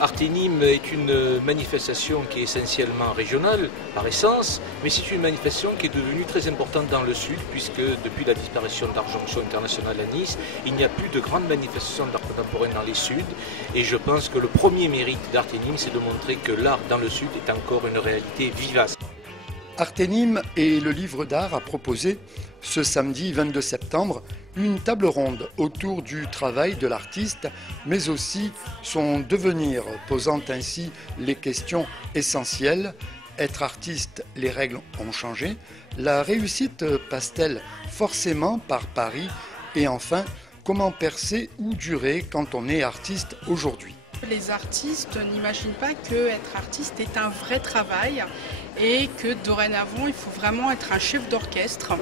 Arténime est une manifestation qui est essentiellement régionale, par essence, mais c'est une manifestation qui est devenue très importante dans le Sud, puisque depuis la disparition de l'Argention internationale à Nice, il n'y a plus de grandes manifestations d'art contemporain dans les Suds, et je pense que le premier mérite d'Arténime, c'est de montrer que l'art dans le Sud est encore une réalité vivace. Arténime et le livre d'art a proposé ce samedi 22 septembre une table ronde autour du travail de l'artiste, mais aussi son devenir, posant ainsi les questions essentielles. Être artiste, les règles ont changé. La réussite passe-t-elle forcément par Paris? Et enfin, comment percer ou durer quand on est artiste aujourd'hui? Les artistes n'imaginent pas que être artiste est un vrai travail et que dorénavant il faut vraiment être un chef d'orchestre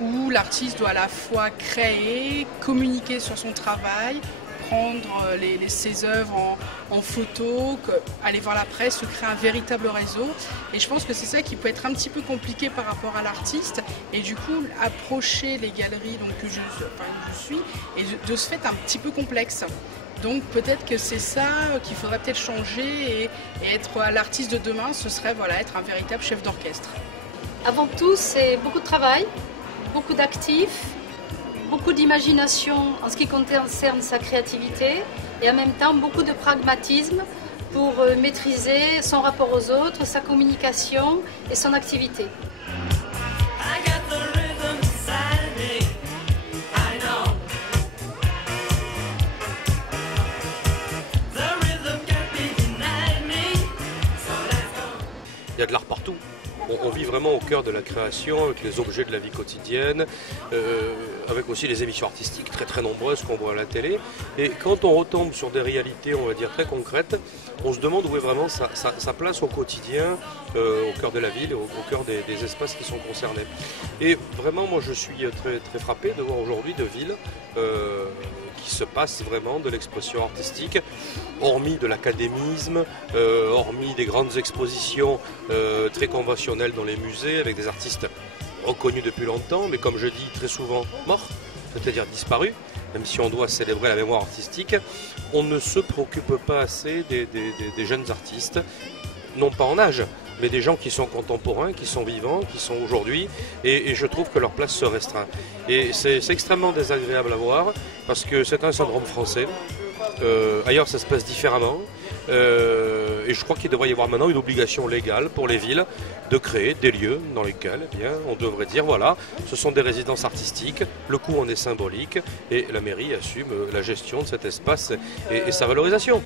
où l'artiste doit à la fois créer, communiquer sur son travail, prendre ses œuvres en photo, aller voir la presse, se créer un véritable réseau. Et je pense que c'est ça qui peut être un petit peu compliqué par rapport à l'artiste. Et du coup, approcher les galeries donc, que je suis est de ce fait un petit peu complexe. Donc peut-être que c'est ça qu'il faudrait peut-être changer et être à l'artiste de demain, ce serait être un véritable chef d'orchestre. Avant tout, c'est beaucoup de travail, beaucoup d'actifs, beaucoup d'imagination en ce qui concerne sa créativité et en même temps beaucoup de pragmatisme pour maîtriser son rapport aux autres, sa communication et son activité. Il y a de l'art partout. On vit vraiment au cœur de la création, avec les objets de la vie quotidienne, avec aussi les émissions artistiques très très nombreuses qu'on voit à la télé. Et quand on retombe sur des réalités, on va dire, très concrètes, on se demande où est vraiment sa place au quotidien, au cœur de la ville, au cœur des espaces qui sont concernés. Et vraiment, moi je suis très, très frappé de voir aujourd'hui de villes qui se passent vraiment de l'expression artistique, hormis de l'académisme, hormis des grandes expositions très conventionnelles dans les musées, avec des artistes reconnus depuis longtemps, mais comme je dis, très souvent morts, c'est-à-dire disparus, même si on doit célébrer la mémoire artistique, on ne se préoccupe pas assez des jeunes artistes, non pas en âge, mais des gens qui sont contemporains, qui sont vivants, qui sont aujourd'hui, et je trouve que leur place se restreint. Et c'est extrêmement désagréable à voir, parce que c'est un syndrome français. Ailleurs, ça se passe différemment. Et je crois qu'il devrait y avoir maintenant une obligation légale pour les villes de créer des lieux dans lesquels on devrait dire voilà, ce sont des résidences artistiques, le coût en est symbolique, et la mairie assume la gestion de cet espace et sa valorisation.